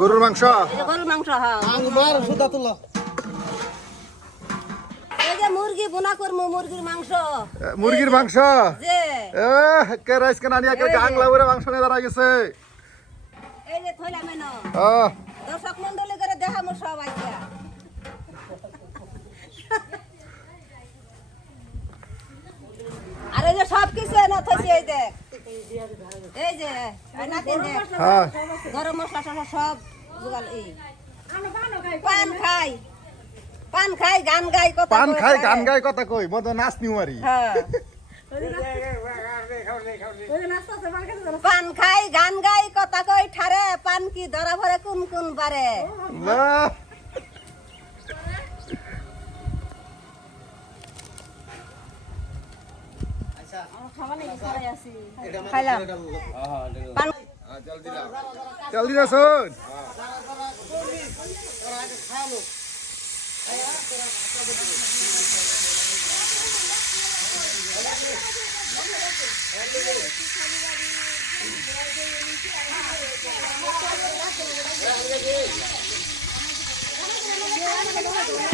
গরুর মাংস মুরগি বোনা করবো মুরগির মাংস মাংস নিয়ে দাঁড়া গেছে দর্শক মন্ডলী করে দেখাবো সবাই আর এই যে সব কিছু এনে থাকি এই দেখ এই যে গরম মশলা টসলা সব জোগাল পান খাই গান গাই কথা কই মদ নাচ নিউয়ারি পান খাই গান গাই কথা কই ঠারে পান কি ধরা ভরে কোন কোন বারে জলদি না শোন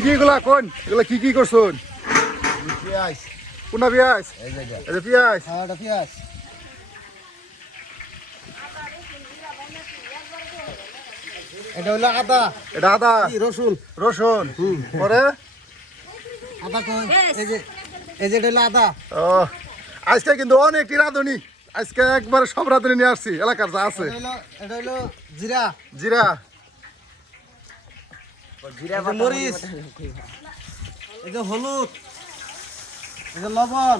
এগুলা কোন এগুলা কি করছুন পেঁয়াজ কোনটা পেঁয়াজ পেঁয়াজ পেঁয়াজ এটা হলো আদা এটা আদা রসুন পরে আদা কই এই যে এটা হলো আদা আজকে কিন্তু অনেকটি রাঁধুনি আজকে একবার সব রাঁধুনি নিয়ে আসছি এলাকার যা আছে এটা হলো জিরা জিরা মরিচ এই যে হলুদ এই যে লবণ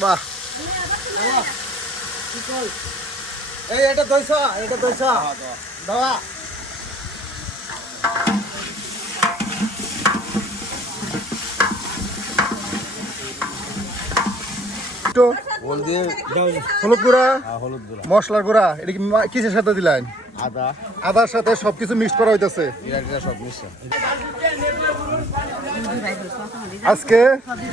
বাহ এই এটা দইছা দাও হলুদ গুঁড়া মশলার গুঁড়া এটা কি কিসের সাথে দিলেন আদার সাথে সবকিছু মিক্স করা হইতেছে আজকে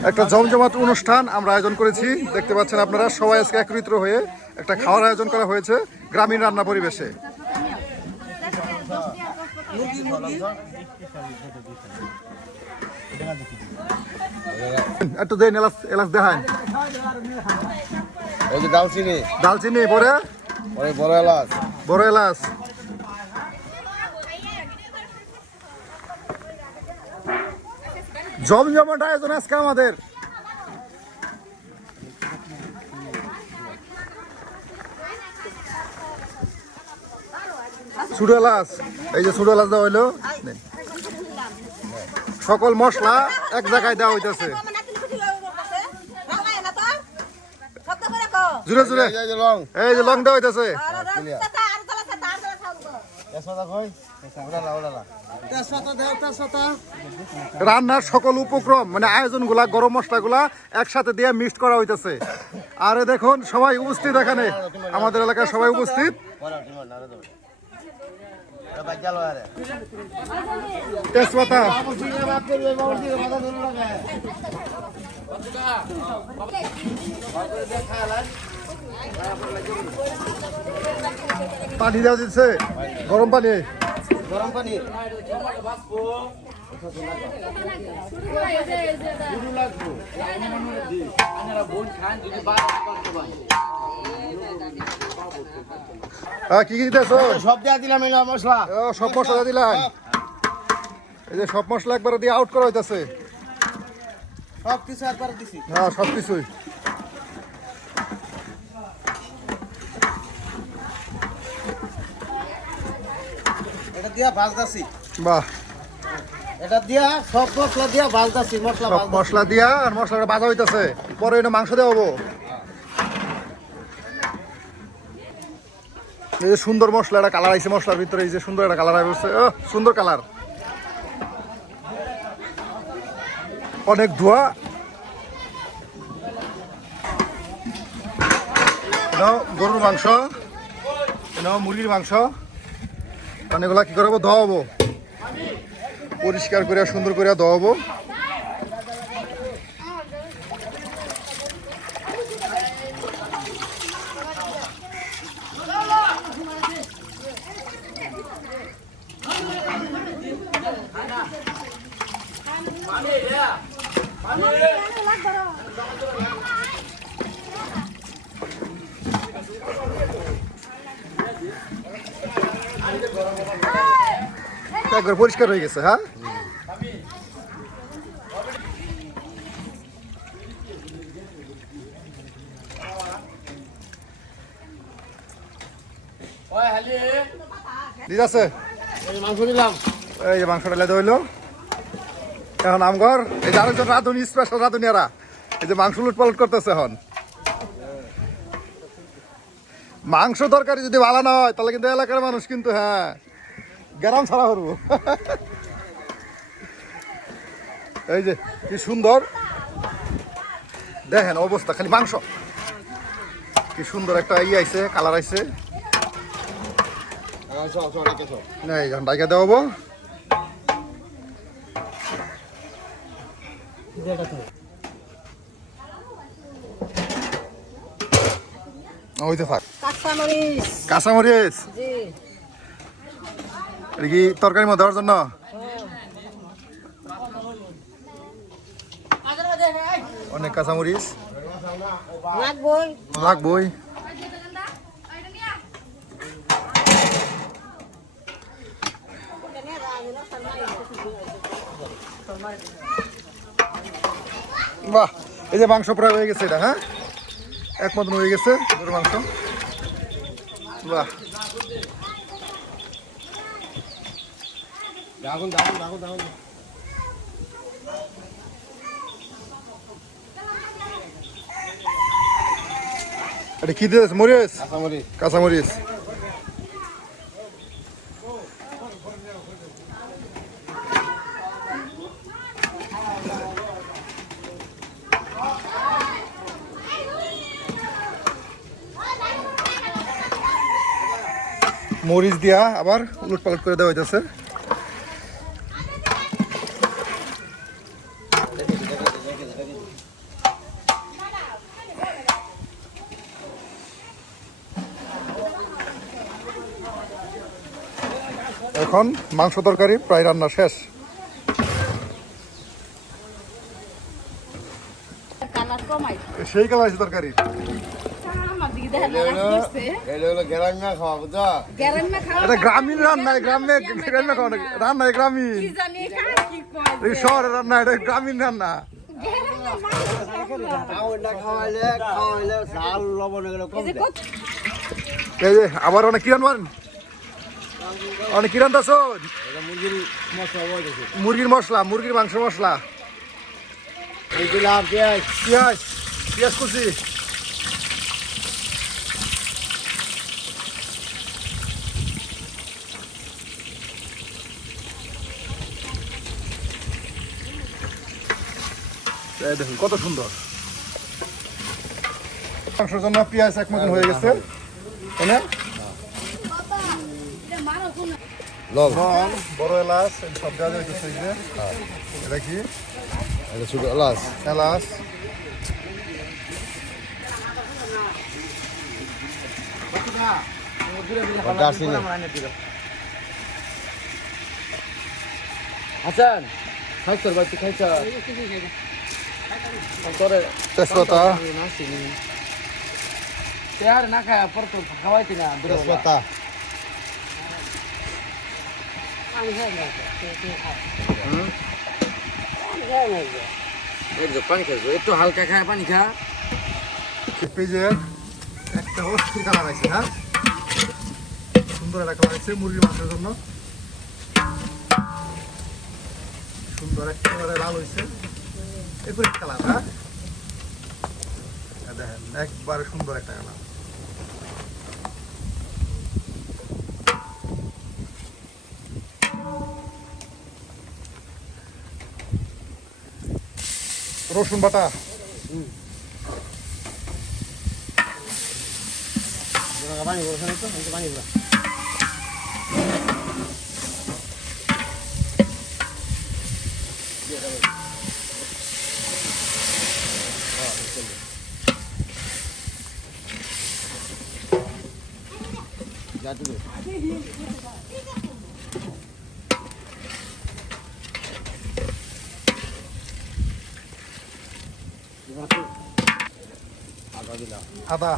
একটা জমজমাট অনুষ্ঠান আমরা আয়োজন করেছি দেখতে পাচ্ছেন আপনারা সবাই আজকে একত্রিত হয়ে একটা খাওয়ার আয়োজন করা হয়েছে গ্রামীণ রান্না পরিবেশে একটু দেন এলাচ দেখান ওই যে দালচিনি পরে বড় এলাচ জমজমাট আয়োজন আজকে আমাদের ছোট এলাচ এই যে ছোট এলাচ দেওয়া হইলো সকল মশলা এক জায়গায় দেওয়া হইতেছে জুড়ে জুড়ে এই যে লং দেওয়া হইতেছে রান্নার সকল উপক্রম মানে আয়োজন গুলা গরম মশলা গুলা একসাথে দিয়ে মিক্সড করা হইতেছে আর দেখুন সবাই উপস্থিত এখানে আমাদের এলাকার সবাই উপস্থিত তেজপাতা পানি দেওয়া দিচ্ছে গরম পানি কি দিতেছ সব দিয়া দিলাম মশলা সব মশলা দিলাম এই যে সব মশলা একবার দিয়ে আউট করা হইতেছে সবকিছু একবার দিছি হ্যাঁ সবকিছুই এটা দিয়া ভাজতাছি বাহ এটা দিয়া সব মশলা দিয়া ভাজতাছি মশলা দিয়া আর মশলাটা ভাজা হইতেছে পরে এটা মাংস দেওয়া হবো এই যে সুন্দর মশলা একটা কালার আইছে মশলার ভিতরে এই যে সুন্দর একটা কালার আসছে সুন্দর কালার অনেক ধোয়া গরুর মাংস মুরগির মাংস কারণ এগুলা কি করবো, ধোয়াবো, পরিষ্কার করে সুন্দর করে ধোয়াবো। একবার পরিষ্কার হয়ে গেছে। হ্যাঁ, ঠিক আছে, মাংস দিলাম। এই যে মাংসটা লেদা হইলো। এখন আমগর এই যে আরেকজন রাঁধুনি, স্পেশাল রাঁধুনিয়ারা এই যে মাংস লুট পালট করতেছে। এখন মাংস তরকারি যদি ভালো না হয় তাহলে কিন্তু এলাকার মানুষ কিন্তু হ্যাঁ গ্রাম ছাড়া করবো। এই যে কি সুন্দর দেখেন অবস্থা, খালি মাংস, কি সুন্দর একটা আইছে, কালার আইছে। এই যখন ডাইকা দেওয়াবো, ওইতে থাক। কাঁচামরিচ কাঁচামরিচ জি এটা কি তরকারির মধ্যে দেওয়ার জন্য? অনেক কাঁচামরিচ লাগবই লাগবই। বাহ, এই যে মাংস প্রায় হয়ে গেছে, এটা হ্যাঁ এক মতন হয়ে গেছে গরুর মাংস। বাহ, দাগুন দাগুন দাগুন দাগুন। এটা কি দিয়েছে? মরিচ, কাঁচামরিচ। কাঁচামরিচ। মরিচ দিয়া আবার উলট পালট করে দেওয়া হইতেছে। এখন মাংস তরকারি প্রায় রান্না শেষ। কালার কমাই সেই কালার আছে তরকারি। আমার দিকে দেখেন এটা হলো গ্রামীণ খাওয়া, বুঝছো? গ্যারান্না খাওয়া এটা গ্রামীণ রান্না, গ্রামে রান্না খাওয়া রান্না গ্রামীণ। কি জানি কার কি কয় এই শহরের রান্না, এটা গ্রামীণ রান্না। গ্যারান্না মাংস ওটা খাওয়াইলে ঝাল লবণ এগুলো কম দেয়। এই যে আবার অনেক কিরান মারেন, অনেক কিরান দাস, এটা মুরগির মশলা বলতেছে। মুরগির মশলা, মুরগির মাংস মশলা, এই দিলাম পেঁয়াজ। পেঁয়াজ, পেঁয়াজ কুচি, এই দেখুন কত সুন্দর। মাংসের জন্য পেঁয়াজ এক মতন হয়ে গেছে, তাই না? লবণ, বড় এলাচ, এই সব দেওয়া যাইতেছে। এই যে এটা কি? এটা ছোট এলাচ। এলাচ, দারচিনি। হাসান খাইছ ভাই, তুই খাইছ? তোরে তেজপাতা, তেহার না খায় পর তো খাওয়াইতি না। তেজপাতা, পানি খাইছো, একটু হালকা খায় পানি খা। পেঁয়াজের একটা অস্থির কালার আছে। হ্যাঁ, সুন্দর একটা কালার আছে মুরগির মাংসের জন্য। সুন্দর একেবারে লাল হয়েছে, এরপর কালার। হ্যাঁ, দেখেন একবারে সুন্দর একটা কালার। রসুন বাটা, পানি বলছেন তো, পানি বলা আদা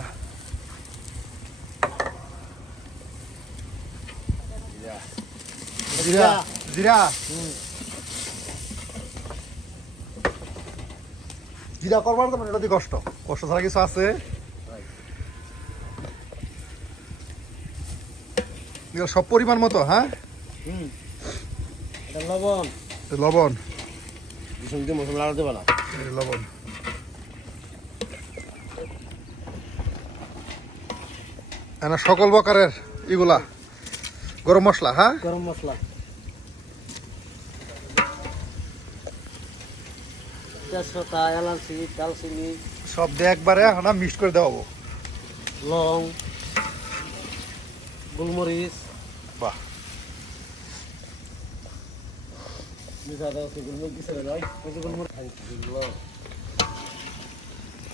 জিরা জিরা জিরা করবার তো মানে এটা দিয়ে কষ্ট ছাড়া কিছু আছে এগুলো সব পরিমাণ মতো হ্যাঁ লবণ লবণ মশলা লাগাতে পারা এই লবণ এনা সকল প্রকারের এগুলা গরম মশলা হ্যাঁ গরম মশলা তেজপাতা এলাচি দালচিনি সব দিয়ে একবারে এখন মিক্স করে দেওয়াবো লং গোলমরিচ বাহ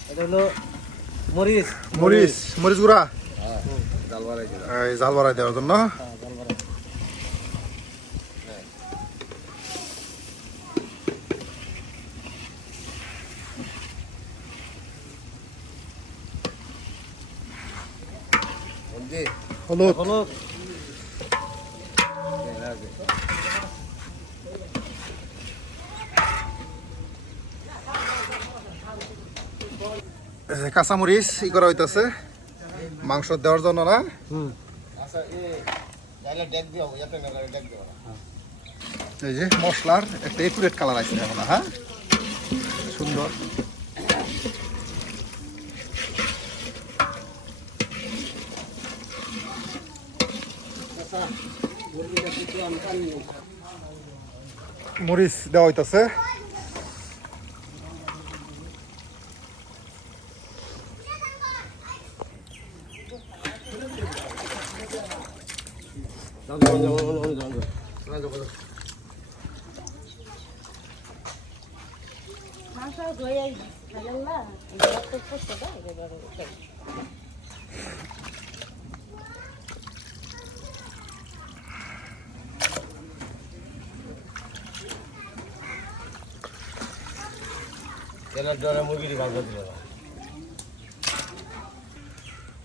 এটা হলো মরিচ মরিচ মরিচ গুঁড়া জাল বাড়াই এই জাল বাড়াই দেওয়ার জন্য জাল বাড়াই হলুদ হলুদ কাঁচামরিচ ই করা হইতেছে মাংস দেওয়ার জন্য না এই যে মশলার একটা একুরেট কালার আছে এখন হ্যাঁ সুন্দর মরিচ দেওয়া হইতেছে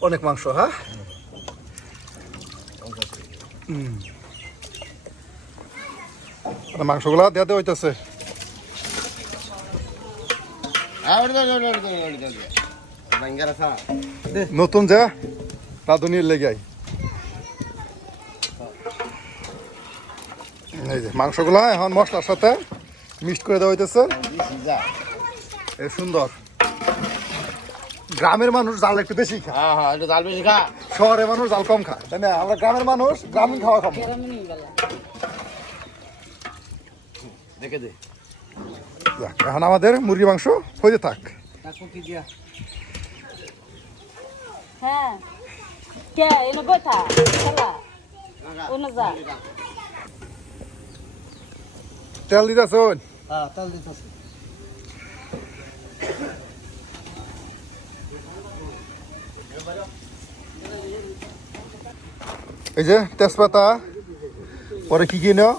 অনেক মাংস হ্যাঁ মাংসগুলা দেওয়া দেওয়া হইতেছে নতুন যা রাঁধুনির লেগে এই যে মাংসগুলা এখন মশলার সাথে মিক্সড করে দেওয়া হইতেছে এই সুন্দর গ্রামের মানুষ জাল একটু বেশি খায় জাল বেশি খা শহরের মানুষ জাল কম খায় তাই না আমরা গ্রামের মানুষ গ্রামীণ খাওয়া খাবো দেখে দে যাক, এখন আমাদের মুরগি মাংস হয়ে থাক হ্যাঁ কে এনে বইথা খেলা ওনে যা তেল দিতে শোন হ্যাঁ তেল দিতেছে এই যে তেজপাতা পরে কি কি নেও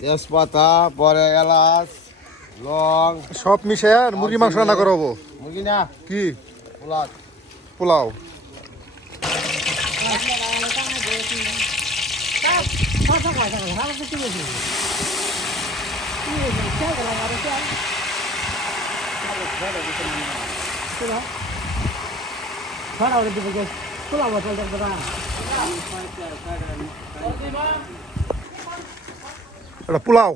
তেজপাতা পরে এলাচ লং সব মিশে মুরগি মাংস রান্না করবো মুরগি না কি পোলাদ পোলাও এটা পোলাও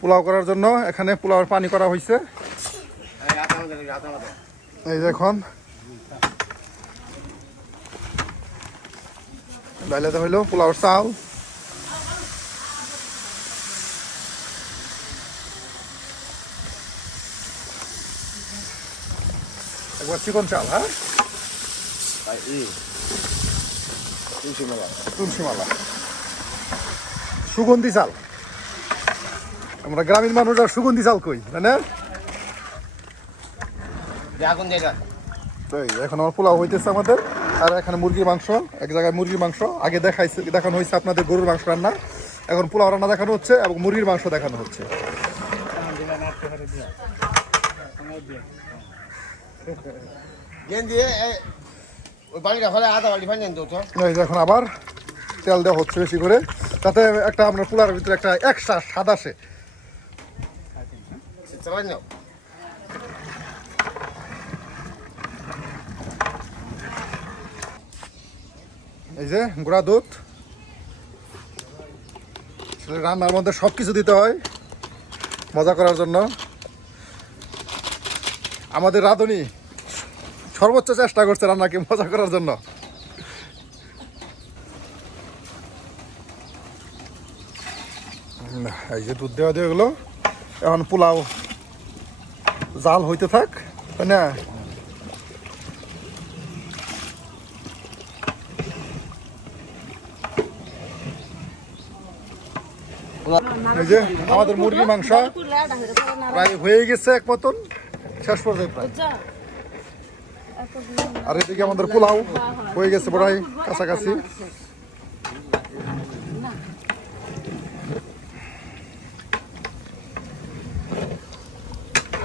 পোলাও করার জন্য এখানে পোলাওর পানি করা হয়েছে এই যে এখন ডাইলাতে হইলো পোলাওর চাল একবার চিকন চাল হ্যাঁ তুলসীমালা সুগন্ধি চাল আমরা গ্রামীণ মানুষ আর সুগন্ধি চাল কই তাই না এখন যেটা তো এখন আমার পোলাও হইতেছে আমাদের আর এখানে মুরগির মাংস, এক জায়গায় মুরগির মাংস আগে দেখানো হয়েছে আপনাদের গরুর মাংস রান্না, এখন পোলাও রান্না দেখানো হচ্ছে এবং মুরগির মাংস দেখানো হচ্ছে। এই যে এখন আবার তেল দেওয়া হচ্ছে বেশি করে, তাতে একটা আপনার পোলার ভিতরে একটা এক্সট্রা স্বাদ আসে। এই যে গুঁড়া দুধ, রান্নার মধ্যে সব কিছু দিতে হয় মজা করার জন্য। আমাদের রাঁধুনি সর্বোচ্চ চেষ্টা করছে রান্নাকে মজা করার জন্য। এই যে দুধ দেওয়া দিয়ে গেলো, এখন পোলাও জাল হইতে থাক, তাই না? এই যে আমাদের মুরগির মাংস প্রায় হয়ে গেছে এক মতন, শেষ পর্যায়ে প্রায়। আর এদিকে আমাদের পোলাও হয়ে গেছে প্রায় কাছাকাছি।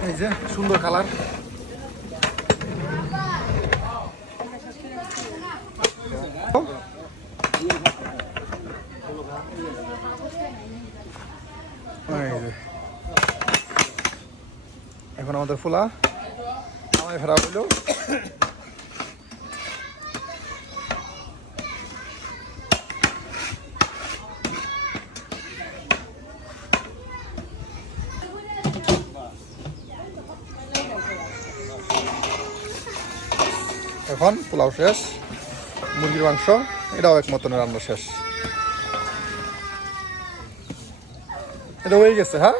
এই যে সুন্দর কালার। এখন আমাদের ফুলা আমায় ফেরা হইল। এখন পোলাও শেষ, মুরগির মাংস এটাও এক মতনের রান্না শেষ। এটা হয়ে গেছে। হ্যাঁ,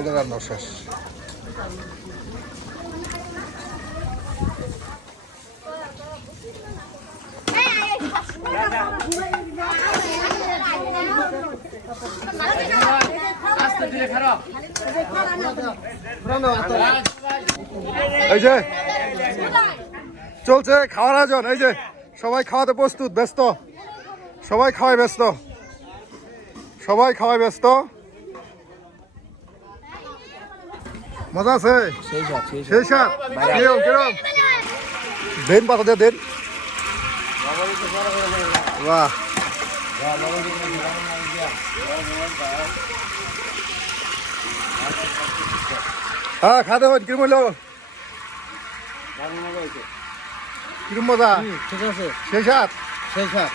এটা রান্না শেষ। এই যে চলছে খাওয়ার আয়োজন। এই যে সবাই খাওয়াতে প্রস্তুত, ব্যস্ত, সবাই খাওয়ায় ব্যস্ত, সবাই খাওয়ায় ব্যস্ত। মজা আছে, সেই সাথ কিরম দেন, পাতা দিয়ে দেন। বাহ, হ্যাঁ খাতে হয়। কিরম হইল, কিরম মজা? ঠিক আছে, সেই সাথ। সেই সাথ।